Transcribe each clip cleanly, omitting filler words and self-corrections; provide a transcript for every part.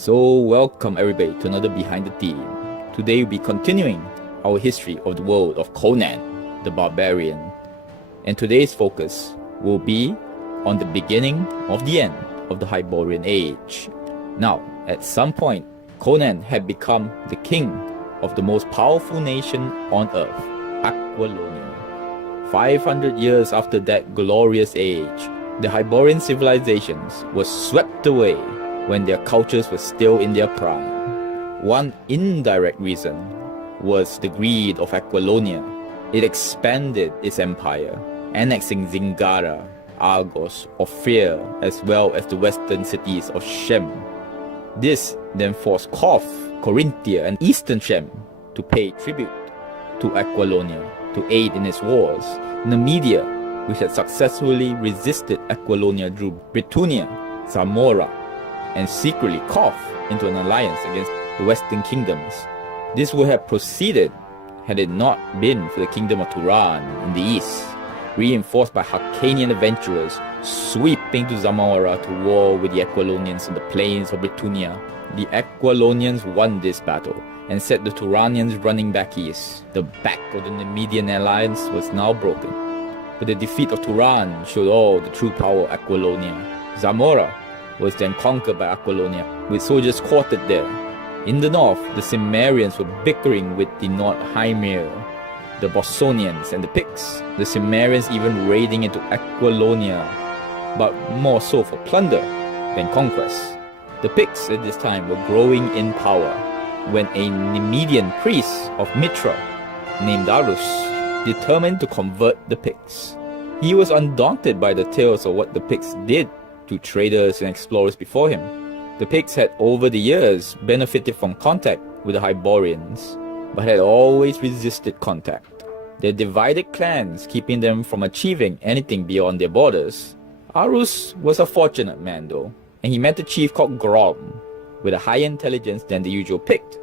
So welcome everybody to another Behind the Theme. Today we'll be continuing our history of the world of Conan the Barbarian. And today's focus will be on the beginning of the end of the Hyborian Age. Now, at some point, Conan had become the king of the most powerful nation on earth, Aqualonia. 500 years after that glorious age, the Hyborian civilizations were swept away when their cultures were still in their prime. One indirect reason was the greed of Aqualonia. It expanded its empire, annexing Zingara, Argos, Ophir, as well as the western cities of Shem. This then forced Koth, Corinthia, and eastern Shem to pay tribute to Aqualonia to aid in its wars. Numidia, which had successfully resisted Aqualonia, drew Britannia, Zamora, and secretly Koth into an alliance against the western kingdoms. This would have proceeded had it not been for the kingdom of Turan in the east, reinforced by Hyrcanian adventurers sweeping to Zamora to war with the Aquilonians on the plains of Britannia. The Aquilonians won this battle and set the Turanians running back east. The back of the Numidian alliance was now broken, but the defeat of Turan showed all the true power of Aquilonia. Zamora was then conquered by Aquilonia, with soldiers quartered there. In the north, the Cimmerians were bickering with the North Hymir, the Bosonians, and the Picts. The Cimmerians even raiding into Aquilonia, but more so for plunder than conquest. The Picts at this time were growing in power when a Numidian priest of Mitra named Arus determined to convert the Picts. He was undaunted by the tales of what the Picts did to traders and explorers before him. The Picts had over the years benefited from contact with the Hyborians, but had always resisted contact, their divided clans keeping them from achieving anything beyond their borders. Arus was a fortunate man though, and he met a chief called Grom, with a higher intelligence than the usual Pict.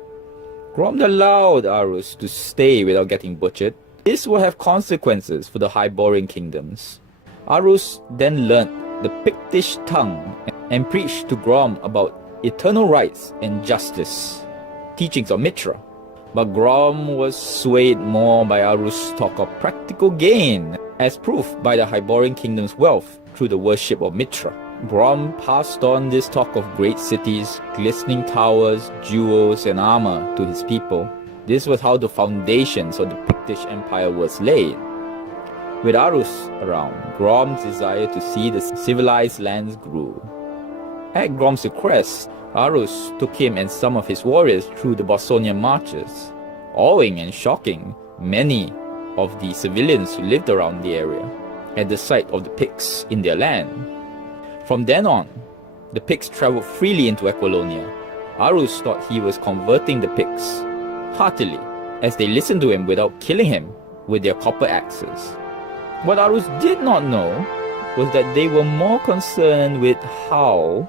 Grom allowed Arus to stay without getting butchered. This will have consequences for the Hyborian kingdoms. Arus then learnt the Pictish tongue and preached to Grom about eternal rights and justice, teachings of Mitra. But Grom was swayed more by Arus' talk of practical gain, as proof by the Hyborian kingdom's wealth through the worship of Mitra. Grom passed on this talk of great cities, glistening towers, jewels, and armor to his people. This was how the foundations of the Pictish Empire was laid. With Arus around, Grom's desire to see the civilized lands grew. At Grom's request, Arus took him and some of his warriors through the Bosonian marches, awing and shocking many of the civilians who lived around the area at the sight of the Picts in their land. From then on, the Picts traveled freely into Aquilonia. Arus thought he was converting the Picts heartily, as they listened to him without killing him with their copper axes. What Arus did not know was that they were more concerned with how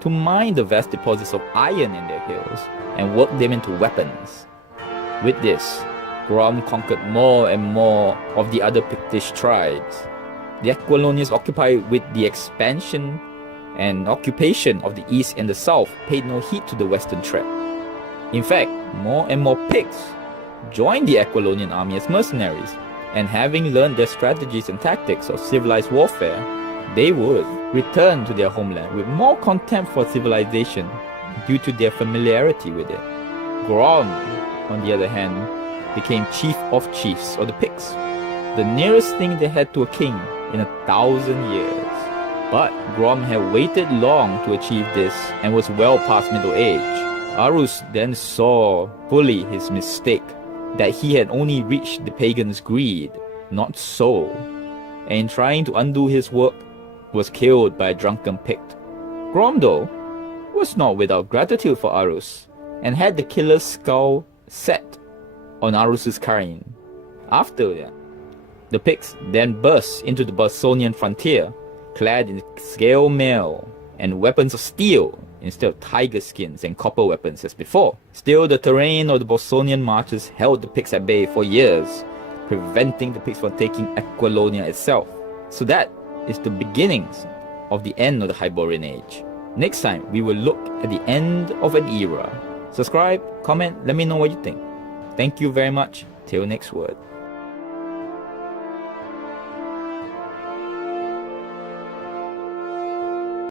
to mine the vast deposits of iron in their hills and work them into weapons. With this, Grom conquered more and more of the other Pictish tribes. The Aquilonians, occupied with the expansion and occupation of the east and the south, paid no heed to the western threat. In fact, more and more Picts joined the Aquilonian army as mercenaries, and having learned their strategies and tactics of civilized warfare, they would return to their homeland with more contempt for civilization due to their familiarity with it. Grom, on the other hand, became chief of chiefs of the Picts, the nearest thing they had to a king in 1,000 years. But Grom had waited long to achieve this and was well past middle age. Arus then saw fully his mistake, that he had only reached the pagan's greed, not soul, and in trying to undo his work, was killed by a drunken Pict. Grom, though, was not without gratitude for Arus, and had the killer's skull set on Arus's carrion. After that, the Picts then burst into the Bosonian frontier, clad in scale mail and weapons of steel instead of tiger skins and copper weapons as before. Still, the terrain of the Bosonian marches held the Picts at bay for years, preventing the Picts from taking Aquilonia itself. So that is the beginnings of the end of the Hyborian Age. Next time, we will look at the end of an era. Subscribe, comment, let me know what you think. Thank you very much. Till next word.